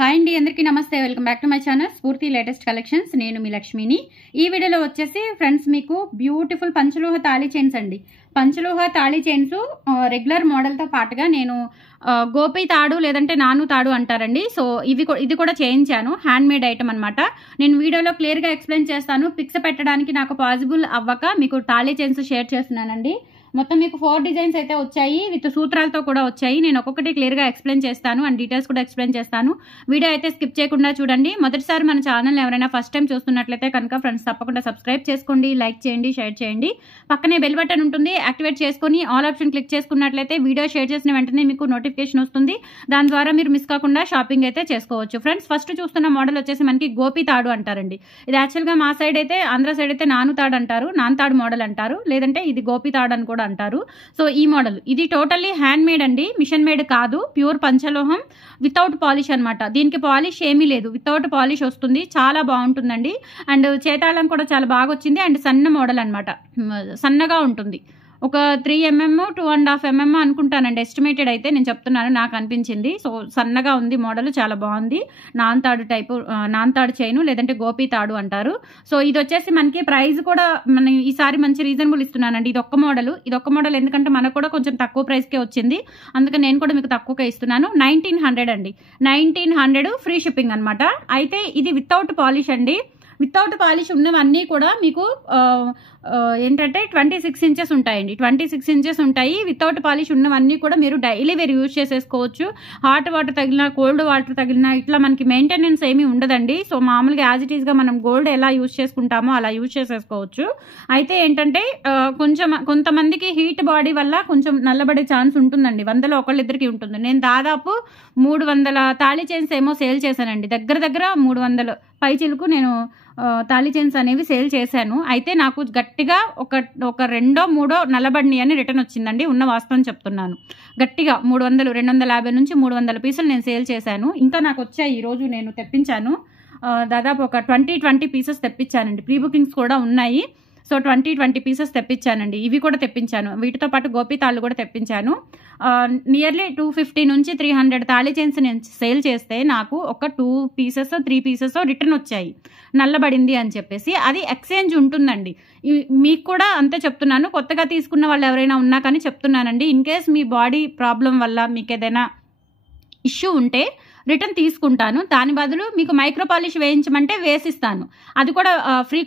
Hi అండి, అందరికీ నమస్తే. Welcome back to my channel స్ఫూర్తి లేటెస్ట్ కలెక్షన్స్. నేను మీ లక్ష్మిని. ఈ వీడియోలో వచ్చేసి ఫ్రెండ్స్ మీకు బ్యూటిఫుల్ పంచలోహ తాళీ చైన్స్ అండి. పంచలోహ తాళీ చైన్స్ రెగ్యులర్ మోడల్తో పాటుగా నేను గోపి తాడు లేదంటే నాను తాడు అంటారండి. సో ఇది కూడా చేయించాను. హ్యాండ్ మేడ్ ఐటమ్ అనమాట. నేను వీడియోలో క్లియర్గా ఎక్స్ప్లెయిన్ చేస్తాను. పిక్స్ పెట్టడానికి నాకు పాసిబుల్ అవ్వక మీకు తాళీ చైన్స్ షేర్ చేస్తున్నానండి. మొత్తం మీకు 4 డిజైన్స్ అయితే వచ్చాయి, విత్ సూత్రాలతో కూడా వచ్చాయి. నేను ఒక్కొక్కటి క్లియర్గా ఎక్స్ప్లెయిన్ చేస్తాను అండ్ డీటెయిల్స్ కూడా ఎక్స్ప్లెయిన్ చేస్తాను. వీడియో అయితే స్కిప్ చేయకుండా చూడండి. మొదటిసారి మన ఛానల్ ఎవరైనా ఫస్ట్ టైం చూస్తున్నట్లయితే కనుక ఫ్రెండ్స్ తప్పకుండా సబ్స్క్రైబ్ చేసుకోండి, లైక్ చేయండి, షేర్ చేయండి. పక్కనే బెల్ బటన్ ఉంటుంది, యాక్టివేట్ చేసుకొని ఆల్ ఆప్షన్ క్లిక్ చేసుకున్నట్లయితే వీడియో షేర్ చేసిన వెంటనే మీకు నోటిఫికేషన్ వస్తుంది. దాని ద్వారా మీరు మిస్ కాకుండా షాపింగ్ అయితే చేసుకోవచ్చు. ఫ్రెండ్స్ ఫస్ట్ చూస్తున్న మోడల్ వచ్చేసి మనకి గోపి తాడు అంటారండి. ఇది యాక్చువల్గా మా సైడ్ అయితే, ఆంధ్ర సైడ్ అయితే నాను తాడు అంటారు, నాన్ తాడు మోడల్ అంటారు, లేదంటే ఇది గోపి తాడు అని కూడా అంటారు. సో ఈ మోడల్ ఇది టోటల్లీ హ్యాండ్ మేడ్ అండి, మిషన్ మేడ్ కాదు. ప్యూర్ పంచలోహం వితౌట్ పాలిష్ అనమాట. దీనికి పాలిష్ ఏమీ లేదు, వితౌట్ పాలిష్ వస్తుంది. చాలా బాగుంటుందండి. అండ్ చేతాళం కూడా చాలా బాగా వచ్చింది. అండ్ సన్న మోడల్ అనమాట, సన్నగా ఉంటుంది. ఒక 3 mm 2.5 mm అనుకుంటానండి ఎస్టిమేటెడ్ అయితే, నేను చెప్తున్నాను, నాకు అనిపించింది. సో సన్నగా ఉంది మోడల్, చాలా బాగుంది. నాన్ తాడు టైపు, నాన్ తాడు చైను లేదంటే గోపి తాడు అంటారు. సో ఇది వచ్చేసి మనకి ప్రైస్ కూడా మన ఈసారి మంచి రీజనబుల్ ఇస్తున్నానండి. ఇది ఒక్క మోడల్ ఎందుకంటే మనకు కూడా కొంచెం తక్కువ ప్రైస్కే వచ్చింది, అందుకని నేను కూడా మీకు తక్కువగా ఇస్తున్నాను. 1900 అండి, 1900 ఫ్రీ షిప్పింగ్ అనమాట. అయితే ఇది వితౌట్ పాలిష్ అండి. వితౌట్ పాలిష్ ఉన్నవన్నీ కూడా మీకు ఏంటంటే 26 ఇంచెస్ ఉంటాయండి. 26 ఇంచెస్ ఉంటాయి. వితౌట్ పాలిష్ ఉన్నవన్నీ కూడా మీరు డైలీ వేర్ యూజ్ చేసేసుకోవచ్చు. హాట్ వాటర్ తగిలినా, కోల్డ్ వాటర్ తగిలినా ఇట్లా మనకి మెయింటెనెన్స్ ఏమీ ఉండదండి. సో మామూలుగా యాజ్ ఇట్ ఈస్గా మనం గోల్డ్ ఎలా యూజ్ చేసుకుంటామో అలా యూజ్ చేసేసుకోవచ్చు. అయితే ఏంటంటే కొంతమందికి హీట్ బాడీ వల్ల కొంచెం నల్లబడే ఛాన్స్ ఉంటుందండి. 100లో ఒకళ్ళిద్దరికి ఉంటుంది. నేను దాదాపు 300 తాళీ చైన్స్ ఏమో సేల్ చేశానండి. దగ్గర 300 పైచిలకు నేను తాళీ చైన్స్ అనేవి సేల్ చేశాను. అయితే నాకు గట్టిగా ఒక 2-3 నల్లబడిని అని రిటర్న్ వచ్చిందండి. ఉన్న వాస్తవం చెప్తున్నాను. గట్టిగా 300, 250 నుంచి 300 పీసులు నేను సేల్ చేశాను. ఇంకా నాకు వచ్చాయి, ఈరోజు నేను తెప్పించాను. దాదాపు ఒక 20 పీసెస్ తెప్పించానండి. ప్రీ బుకింగ్స్ కూడా ఉన్నాయి. సో 20 పీసెస్ తెప్పించానండి. ఇవి కూడా తెప్పించాను, వీటితో పాటు గోపి తాళ్ళు కూడా తెప్పించాను. నియర్లీ 250 నుంచి 300 తాళీ చైన్స్ నేను సేల్ చేస్తే నాకు ఒక 2 పీసెస్ 3 పీసెస్ రిటర్న్ వచ్చాయి, నల్లబడింది అని చెప్పేసి. అది ఎక్స్చేంజ్ ఉంటుందండి. మీకు కూడా అంతే చెప్తున్నాను. కొత్తగా తీసుకున్న వాళ్ళు ఎవరైనా ఉన్నా కానీ చెప్తున్నానండి. In case me body problem వల్ల మీకు ఏదైనా ఇష్యూ ఉంటే రిటర్న్ తీసుకుంటాను. దాని బదులు మీకు మైక్రో పాలిష్ వేయించమంటే వేసిస్తాను. అది కూడా ఫ్రీ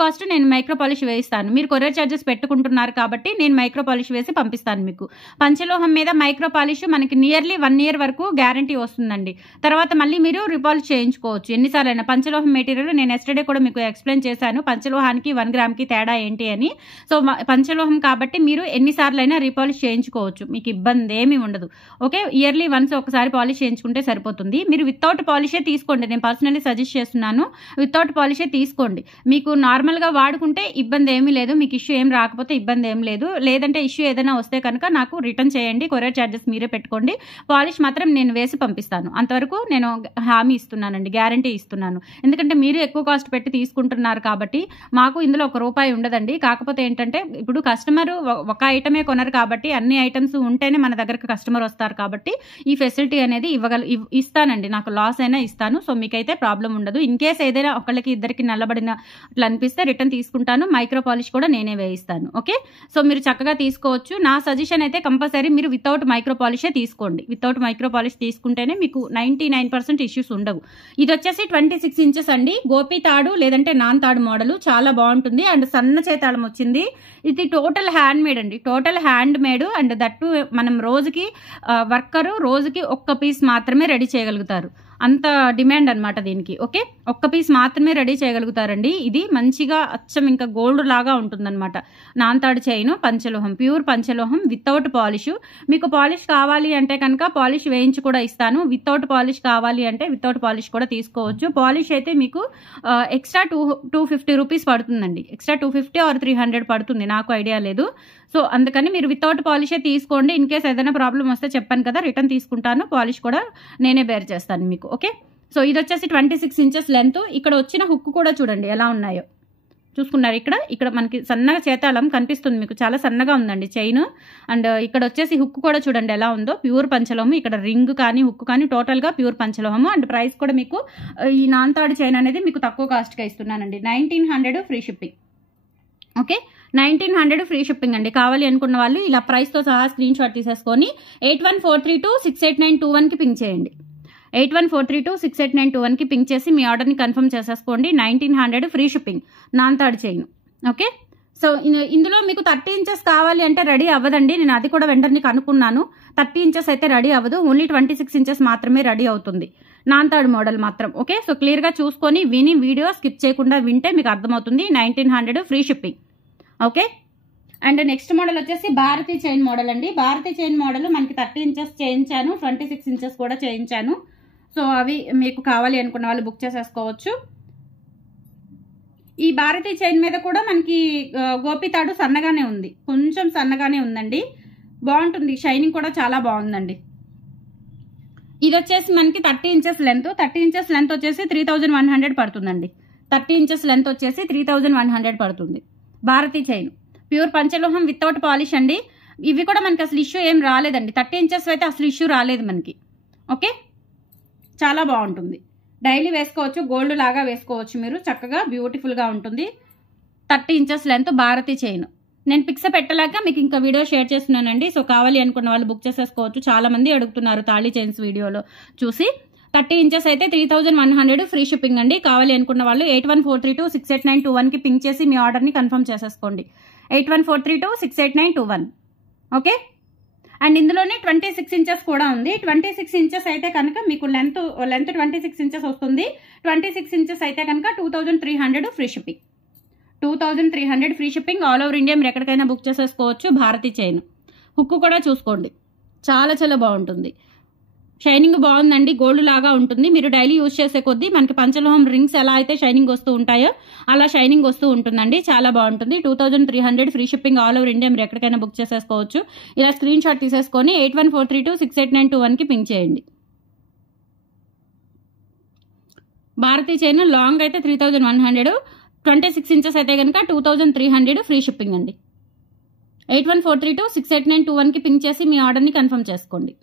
కాస్ట్ నేను మైక్రో పాలిష్ వేయిస్తాను. మీరు కొరియర్ ఛార్జెస్ పెట్టుకుంటున్నారు కాబట్టి నేను మైక్రో పాలిష్ వేసి పంపిస్తాను మీకు. పంచలోహం మీద మైక్రో పాలిష్ మనకి నియర్లీ 1 year వరకు గ్యారంటీ వస్తుందండి. తర్వాత మళ్ళీ మీరు రీపాలిష్ చేయించుకోవచ్చు ఎన్నిసార్లైనా. పంచలోహం మెటీరియల్ నేను ఎస్టర్డే కూడా మీకు ఎక్స్ప్లెయిన్ చేశాను, పంచలోహానికి 1 గ్రామ్కి తేడా ఏంటి అని. సో పంచలోహం కాబట్టి మీరు ఎన్నిసార్లైనా రీపాలిష్ చేయించుకోవచ్చు, మీకు ఇబ్బంది ఏమీ ఉండదు. ఓకే, ఇయర్లీ వన్స్ ఒకసారి పాలిష్ చేయించుకుంటే సరిపోతుంది. మీరు వితౌట్ పాలిషే తీసుకోండి, నేను పర్సనల్లీ సజెస్ట్ చేస్తున్నాను. వితౌట్ పాలిషే తీసుకోండి. మీకు నార్మల్గా వాడుకుంటే ఇబ్బంది ఏమీ లేదు, మీకు ఇష్యూ ఏం రాకపోతే ఇబ్బంది ఏం లేదు. లేదంటే ఇష్యూ ఏదైనా వస్తే కనుక నాకు రిటర్న్ చేయండి, కొరియర్ ఛార్జెస్ మీరే పెట్టుకోండి. పాలిష్ మాత్రం నేను వేసి పంపిస్తాను, అంతవరకు నేను హామీ ఇస్తున్నానండి, గ్యారంటీ ఇస్తున్నాను. ఎందుకంటే మీరు ఎక్కువ కాస్ట్ పెట్టి తీసుకుంటున్నారు కాబట్టి మాకు ఇందులో ₹1 ఉండదండి. కాకపోతే ఏంటంటే ఇప్పుడు కస్టమర్ ఒక ఐటమే కొనరు కాబట్టి, అన్ని ఐటమ్స్ ఉంటేనే మన దగ్గరకు కస్టమర్ వస్తారు కాబట్టి ఈ ఫెసిలిటీ అనేది ఇస్తానండి. నాకు లాస్ అయినా ఇస్తాను. సో మీకైతే ప్రాబ్లం ఉండదు. ఇన్ కేస్ ఏదైనా ఒకళ్ళకి ఇద్దరికి నల్లబడిన అట్లా అనిపిస్తే రిటర్న్ తీసుకుంటాను. మైక్రో పాలిష్ కూడా నేనే వేయిస్తాను. ఓకే, సో మీరు చక్కగా తీసుకోవచ్చు. నా సజెషన్ అయితే కంపల్సరీ మీరు వితౌట్ మైక్రో పాలిషే తీసుకోండి. వితౌట్ మైక్రో పాలిష్ తీసుకుంటేనే మీకు 99% ఇష్యూస్ ఉండవు. ఇది వచ్చేసి 26 ఇంచెస్ అండి, గోపి తాడు లేదంటే నాన్ తాడు మోడల్. చాలా బాగుంటుంది. అండ్ సన్న చేతాళం వచ్చింది. ఇది టోటల్ హ్యాండ్ మేడ్ అండి, total hand made. And that మనం రోజుకి రోజుకి 1 పీస్ మాత్రమే రెడీ చేయగలుగుతారు. అంత డిమాండ్ అనమాట దీనికి. ఓకే, 1 పీస్ మాత్రమే రెడీ చేయగలుగుతారండి. ఇది మంచిగా అచ్చం ఇంకా గోల్డ్ లాగా ఉంటుందన్నమాట. నాన్తాడు చైన్ పంచలోహం, ప్యూర్ పంచలోహం వితౌట్ పాలిష్. మీకు పాలిష్ కావాలి అంటే కనుక పాలిష్ వేయించి కూడా ఇస్తాను. వితౌట్ పాలిష్ కావాలి అంటే వితౌట్ పాలిష్ కూడా తీసుకోవచ్చు. పాలిష్ అయితే మీకు ఎక్స్ట్రా 250 రూపీస్ పడుతుందండి. ఎక్స్ట్రా 250 or 300 పడుతుంది, నాకు ఐడియా లేదు. సో అందుకని మీరు వితౌట్ పాలిషే తీసుకోండి. ఇన్ కేస్ ఏదైనా ప్రాబ్లం వస్తే చెప్పాను కదా, రిటర్న్ తీసుకుంటాను. పాలిష్ కూడా నేనే బేర్ చేస్తాను మీకు. ఓకే, సో ఇది వచ్చేసి 26 ఇంచెస్ లెంత్. ఇక్కడ వచ్చిన హుక్ కూడా చూడండి ఎలా ఉన్నాయో. చూసుకున్నారు ఇక్కడ మనకి సన్నగా చేతాళం కనిపిస్తుంది, మీకు చాలా సన్నగా ఉందండి చైన్. అండ్ ఇక్కడ వచ్చేసి హుక్ కూడా చూడండి ఎలా ఉందో, ప్యూర్ పంచలోహం. ఇక్కడ రింగ్ కానీ హుక్ కానీ టోటల్గా ప్యూర్ పంచలోహము. అండ్ ప్రైస్ కూడా మీకు ఈ నాన్తాడు చైన్ అనేది మీకు తక్కువ కాస్ట్గా ఇస్తున్నానండి. 1900 free shipping. Okay, 1900 free shipping అండి. కావాలి అనుకున్న వాళ్ళు ఇలా ప్రైస్తో సహా స్క్రీన్ షాట్ తీసేసుకొని 8143268921కి పింక్ చేయండి. 8143268921కి పింక్ చేసి మీ ఆర్డర్ని కన్ఫర్మ్ చేసేసుకోండి. 1900 ఫ్రీ షిప్పింగ్ నాన్తాడు చైన్. ఓకే, సో ఇందులో మీకు 30 ఇంచెస్ కావాలి అంటే రెడీ అవ్వదండి. నేను అది కూడా వెంటనే కనుక్కున్నాను. 30 ఇంచెస్ అయితే రెడీ అవ్వదు, ఓన్లీ 26 ఇంచెస్ మాత్రమే రెడీ అవుతుంది నాన్తాడు మోడల్ మాత్రం. ఓకే, సో క్లియర్గా చూసుకొని విని వీడియో స్కిప్ చేయకుండా వింటే మీకు అర్థమవుతుంది. 1900 free shipping. Okay, and next model వచ్చేసి భారతీ చైన్ మోడల్ అండి. భారతీ చైన్ మోడల్ మనకి 30 ఇంచెస్ చేయించాను, 26 ఇంచెస్ కూడా చేయించాను. సో అవి మీకు కావాలి అనుకున్న వాళ్ళు బుక్ చేసేసుకోవచ్చు. ఈ భారతీ చైన్ మీద కూడా మనకి గోపి తాడు సన్నగానే ఉంది, కొంచెం సన్నగానే ఉందండి. బాగుంటుంది, షైనింగ్ కూడా చాలా బాగుందండి. ఇది వచ్చేసి మనకి 30 ఇంచెస్ లెంత్. 30 ఇంచెస్ లెంత్ వచ్చేసి 3100 పడుతుందండి. 30 ఇంచెస్ లెంత్ వచ్చేసి 3100 పడుతుంది. భారతీ చైన్ ప్యూర్ పంచలోహం వితౌట్ పాలిష్ అండి. ఇవి కూడా మనకి అసలు ఇష్యూ ఏం రాలేదండి. 30 ఇంచెస్ అయితే అసలు ఇష్యూ రాలేదు మనకి. ఓకే, చాలా బాగుంటుంది, డైలీ వేసుకోవచ్చు, గోల్డ్ లాగా వేసుకోవచ్చు మీరు, చక్కగా బ్యూటిఫుల్గా ఉంటుంది. 30 ఇంచెస్ లెంత్ భారతీ చైన్. నేను పిక్స్ పెట్టలేక మీకు ఇంకా వీడియో షేర్ చేస్తున్నానండి. సో కావాలి అనుకున్న వాళ్ళు బుక్ చేసేసుకోవచ్చు. చాలా మంది అడుగుతున్నారు తాళీ చైన్స్ వీడియోలో చూసి. 30 ఇంచెస్ అయితే 3100 ఫ్రీ షిప్పింగ్ అండి. కావాలి అనుకున్న వాళ్ళు 8143268921కి పింక్ చేసి మీ ఆర్డర్ని కన్ఫర్మ్ చేసేసుకోండి. 8143268921. ఓకే, అండ్ ఇందులోనే 26 ఇంచెస్ కూడా ఉంది. 26 ఇంచెస్ అయితే కనుక మీకు లెంత్ 26 ఇంచెస్ వస్తుంది. 26 ఇంచెస్ అయితే కనుక 2300 free shipping. 2300 free shipping. All over India మీరు ఎక్కడికైనా బుక్ చేసేసుకోవచ్చు. భారతీ చైన్ హుక్ కూడా చూసుకోండి, చాలా చాలా బాగుంటుంది, షైనింగ్ బాగుందండి, గోల్డ్ లాగా ఉంటుంది. మీరు డైలీ యూజ్ చేసే కొద్దీ మనకి పంచలోహం రింగ్స్ ఎలా అయితే షైనింగ్ వస్తూ ఉంటాయో అలా షైనింగ్ వస్తూ ఉంటుందండి, చాలా బాగుంటుంది. 2300 free shipping. All over India మీరు ఎక్కడికైనా బుక్ చేసేసుకోవచ్చు. ఇలా స్క్రీన్ షాట్ తీసేసుకొని 8143268921కి పింక్ చేయండి. భారతీ చైన్ లాంగ్ అయితే 3100, 26 ఇంచెస్ అయితే కనుక 2300 ఫ్రీ షిప్పింగ్ అండి. 8143268921కి పింక్ చేసి మీ ఆర్డర్ని కన్ఫర్మ్ చేసుకోండి.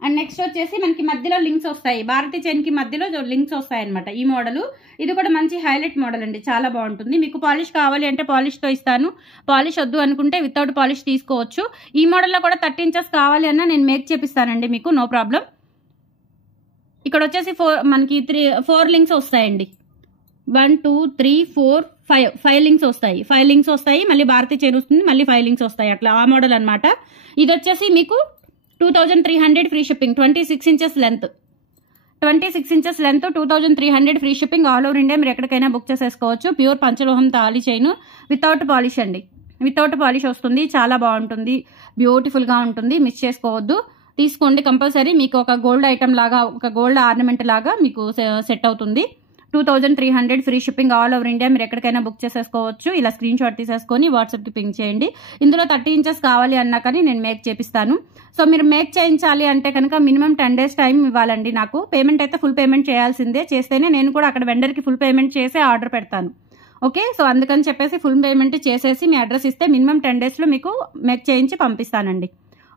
అండ్ నెక్స్ట్ వచ్చేసి మనకి మధ్యలో లింక్స్ వస్తాయి, భారతీ చైన్ కి మధ్యలో లింక్స్ వస్తాయి అనమాట ఈ మోడల్. ఇది కూడా మంచి హైలైట్ మోడల్ అండి, చాలా బాగుంటుంది. మీకు పాలిష్ కావాలి అంటే పాలిష్తో ఇస్తాను, పాలిష్ వద్దు అనుకుంటే వితౌట్ పాలిష్ తీసుకోవచ్చు. ఈ మోడల్లో కూడా 30 ఇంచెస్ కావాలి అన్నా నేను మేక్ చేపిస్తానండి మీకు, నో ప్రాబ్లం. ఇక్కడ వచ్చేసి మనకి 4 లింక్స్ వస్తాయండి. 1 2 3 4 5 లింక్స్ వస్తాయి. 5 లింక్స్ వస్తాయి, మళ్ళీ భారతీ చైన్ వస్తుంది, మళ్ళీ 5 లింక్స్ వస్తాయి, అట్లా ఆ మోడల్ అనమాట. ఇది వచ్చేసి మీకు 2300 free shipping. 26 inches length, 26 inches length, 2300 free shipping. All over India మీరు ఎక్కడికైనా బుక్ చేసేసుకోవచ్చు. ప్యూర్ పంచలోహం తాళీ చైన్ వితౌట్ పాలిష్ అండి, వితౌట్ పాలిష్ వస్తుంది, చాలా బాగుంటుంది, బ్యూటిఫుల్గా ఉంటుంది, మిస్ చేసుకోవద్దు, తీసుకోండి కంపల్సరీ. మీకు ఒక గోల్డ్ ఐటమ్ లాగా, ఒక గోల్డ్ ఆర్నమెంట్ లాగా మీకు సెట్ అవుతుంది. 2300 free shipping. All over India మీరు ఎక్కడికైనా బుక్ చేసేసుకోవచ్చు. ఇలా స్క్రీన్ షాట్ తీసేసుకొని వాట్సాప్కి పింక్ చేయండి. ఇందులో 30 ఇంచెస్ కావాలి అన్నా కానీ నేను మేక్ చేపిస్తాను. సో మీరు మేక్ చేయించాలి అంటే కనుక మినిమం 10 days టైం ఇవ్వాలండి నాకు. పేమెంట్ అయితే ఫుల్ పేమెంట్ చేయాల్సిందే, చేస్తేనే నేను కూడా అక్కడ వెండర్కి ఫుల్ పేమెంట్ చేసి ఆర్డర్ పెడతాను. ఓకే, సో అందుకని చెప్పేసి ఫుల్ పేమెంట్ చేసేసి మీ అడ్రస్ ఇస్తే మినిమం 10 daysలో మీకు మేక్ చేయించి పంపిస్తానండి.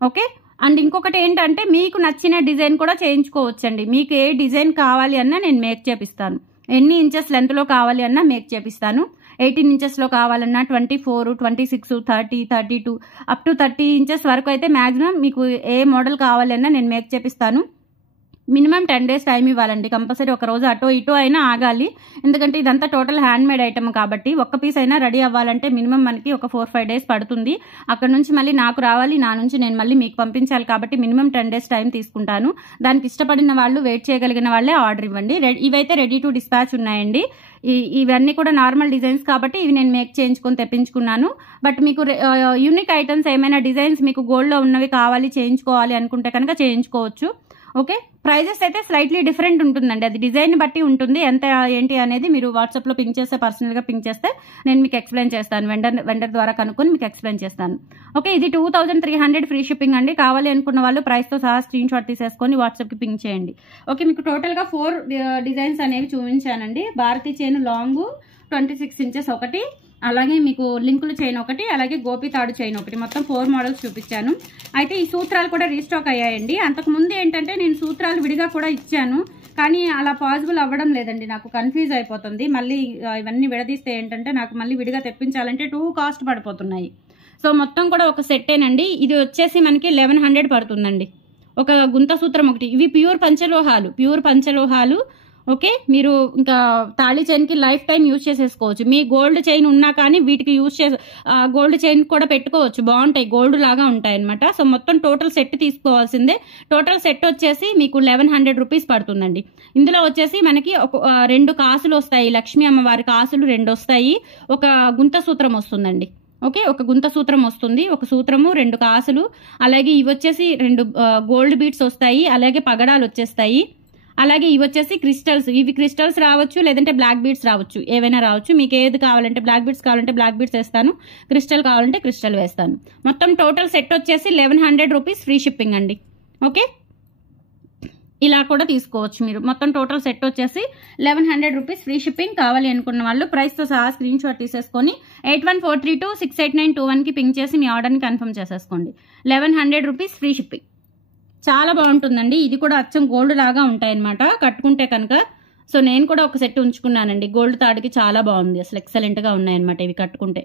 ఓకే, అండ్ ఇంకొకటి ఏంటంటే మీకు నచ్చిన డిజైన్ కూడా చేయించుకోవచ్చండి. మీకు ఏ డిజైన్ కావాలి అన్నా నేను మేక్ చేపిస్తాను. ఎన్ని ఇంచెస్ లెంత్లో కావాలి అన్నా మేక్ చేపిస్తాను. 18 ఇంచెస్లో కావాలన్నా 24, 26, 30, 32 అప్ టు 30 ఇంచెస్ వరకు అయితే మ్యాక్సిమం మీకు ఏ మోడల్ కావాలన్నా నేను మేక్ చేపిస్తాను. మినిమం 10 days టైం ఇవ్వాలండి కంపల్సరీ. ఒక రోజు అటో ఇటో అయినా ఆగాలి, ఎందుకంటే ఇదంతా టోటల్ హ్యాండ్ మేడ్ ఐటమ్ కాబట్టి ఒక్క పీస్ అయినా రెడీ అవ్వాలంటే మినిమం మనకి ఒక 4-5 days పడుతుంది. అక్కడ నుంచి మళ్ళీ నాకు రావాలి, నా నుంచి నేను మళ్ళీ మీకు పంపించాలి కాబట్టి మినిమం 10 days టైం తీసుకుంటాను. దానికి ఇష్టపడిన వాళ్ళు, వెయిట్ చేయగలిగిన వాళ్ళే ఆర్డర్ ఇవ్వండి. ఇవైతే రెడీ టు డిస్పాచ్ ఉన్నాయండి. ఇవన్నీ కూడా నార్మల్ డిజైన్స్ కాబట్టి ఇవి నేను మేక్ చేయించుకొని తెప్పించుకున్నాను. బట్ మీకు యూనిక్ ఐటమ్స్ ఏమైనా డిజైన్స్ మీకు గోల్డ్లో ఉన్నవి కావాలి, చేయించుకోవాలి అనుకుంటే కనుక చేయించుకోవచ్చు. ఓకే, ప్రైజెస్ అయితే స్లైట్లీ డిఫరెంట్ ఉంటుందండి, అది డిజైన్ బట్టి ఉంటుంది. ఎంత ఏంటి అనేది మీరు వాట్సాప్లో పింక్ చేస్తే, పర్సనల్గా పింక్ చేస్తే నేను మీకు ఎక్స్ప్లెయిన్ చేస్తాను, వెండర్ ద్వారా కనుక్కొని మీకు ఎక్స్ప్లెయిన్ చేస్తాను. ఓకే, ఇది 2300 ఫ్రీ షిప్పింగ్ అండి. కావాలి అనుకున్న వాళ్ళు ప్రైస్తో సహా స్క్రీన్ షాట్ తీసేసుకొని వాట్సాప్కి పింక్ చేయండి. ఓకే, మీకు టోటల్గా 4 డిజైన్స్ అనేవి చూపించానండి. భారతీ చైన్ లాంగ్ 26 ఇంచెస్ ఒకటి, అలాగే మీకు లింకులు చైన్ ఒకటి, అలాగే గోపి తాడు చైన్ ఒకటి, మొత్తం 4 మోడల్స్ చూపించాను. అయితే ఈ సూత్రాలు కూడా రీస్టాక్ అయ్యాయండి. అంతకుముందు ఏంటంటే నేను సూత్రాలు విడిగా కూడా ఇచ్చాను, కానీ అలా పాసిబుల్ అవ్వడం లేదండి, నాకు కన్ఫ్యూజ్ అయిపోతుంది. మళ్ళీ ఇవన్నీ విడదీస్తే ఏంటంటే నాకు మళ్ళీ విడిగా తెప్పించాలంటే 2 కాస్ట్ పడిపోతున్నాయి. సో మొత్తం కూడా ఒక సెట్టేనండి. ఇది వచ్చేసి మనకి 1100 పడుతుందండి. ఒక గుంత సూత్రం ఒకటి. ఇవి ప్యూర్ పంచలోహాలు. ఓకే, మీరు ఇంకా తాళి చైన్కి లైఫ్ టైం యూజ్ చేసేసుకోవచ్చు. మీ గోల్డ్ చైన్ ఉన్నా కానీ వీటికి గోల్డ్ చైన్ కూడా పెట్టుకోవచ్చు, బాగుంటాయి, గోల్డ్ లాగా ఉంటాయి అనమాట. సో మొత్తం టోటల్ సెట్ తీసుకోవాల్సిందే. టోటల్ సెట్ వచ్చేసి మీకు 1100 రూపీస్ పడుతుందండి. ఇందులో వచ్చేసి మనకి 2 కాసులు వస్తాయి, లక్ష్మీ అమ్మవారి కాసులు 2 వస్తాయి, ఒక గుంత సూత్రం వస్తుందండి. ఓకే, ఒక గుంత సూత్రం వస్తుంది, ఒక సూత్రము, 2 కాసులు, అలాగే ఇవి వచ్చేసి 2 గోల్డ్ బీట్స్ వస్తాయి, అలాగే పగడాలు వచ్చేస్తాయి. అలాగే ఇవి వచ్చేసి క్రిస్టల్స్, ఇవి క్రిస్టల్స్ రావచ్చు, లేదంటే బ్లాక్ బీడ్స్ రావచ్చు, ఏవైనా రావచ్చు. మీకు ఏది కావాలంటే, బ్లాక్ బీడ్స్ కావాలంటే బ్లాక్ బీడ్స్ వేస్తాను, క్రిస్టల్ కావాలంటే క్రిస్టల్ వేస్తాను. మొత్తం టోటల్ సెట్ వచ్చేసి 1100 రూపీస్ ఫ్రీ షిప్పింగ్ అండి. ఓకే, ఇలా కూడా తీసుకోవచ్చు మీరు. మొత్తం టోటల్ సెట్ వచ్చేసి 1100 రూపీస్ ఫ్రీ షిప్పింగ్. కావాలి అనుకున్న వాళ్ళు ప్రైస్తో సహా స్క్రీన్ షాట్ తీసేసుకొని 8143268921కి పింక్ చేసి మీ ఆర్డర్ని కన్ఫర్మ్ చేసేసుకోండి. 1100 రూపీస్ ఫ్రీ షిప్పింగ్. చాలా బాగుంటుందండి. ఇది కూడా అచ్చం గోల్డ్ లాగా ఉంటాయన్నమాట కట్టుకుంటే కనుక. సో నేను కూడా ఒక సెట్ ఉంచుకున్నానండి, గోల్డ్ తాడికి చాలా బాగుంది, అసలు ఎక్సలెంట్గా ఉన్నాయన్నమాట ఇవి కట్టుకుంటే.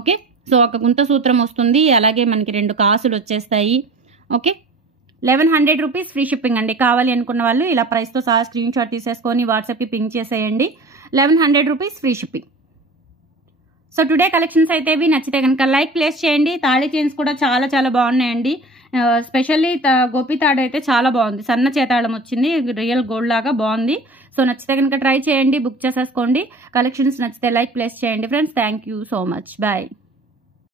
ఓకే, సో ఒక గుంత సూత్రం వస్తుంది, అలాగే మనకి 2 కాసులు వచ్చేస్తాయి. ఓకే, 1100 రూపీస్ ఫ్రీ షిప్పింగ్ అండి. కావాలి అనుకున్న వాళ్ళు ఇలా ప్రైస్తో సహా స్క్రీన్ షాట్ తీసేసుకొని వాట్సాప్కి పింక్ చేసేయండి. 1100 rupees free shipping. So today collections అయితే ఇవి. నచ్చితే కనుక లైక్ ప్లేస్ చేయండి. తాళి చైన్స్ కూడా చాలా చాలా బాగున్నాయండి. స్పెషల్లీ గోపి తాడు అయితే చాలా బాగుంది, సన్న చేతాళం వచ్చింది, రియల్ గోల్డ్ లాగా బాగుంది. సో నచ్చితే కనుక ట్రై చేయండి, బుక్ చేసేసుకోండి. కలెక్షన్స్ నచ్చితే లైక్ ప్లేస్ చేయండి friends. Thank you so much, bye.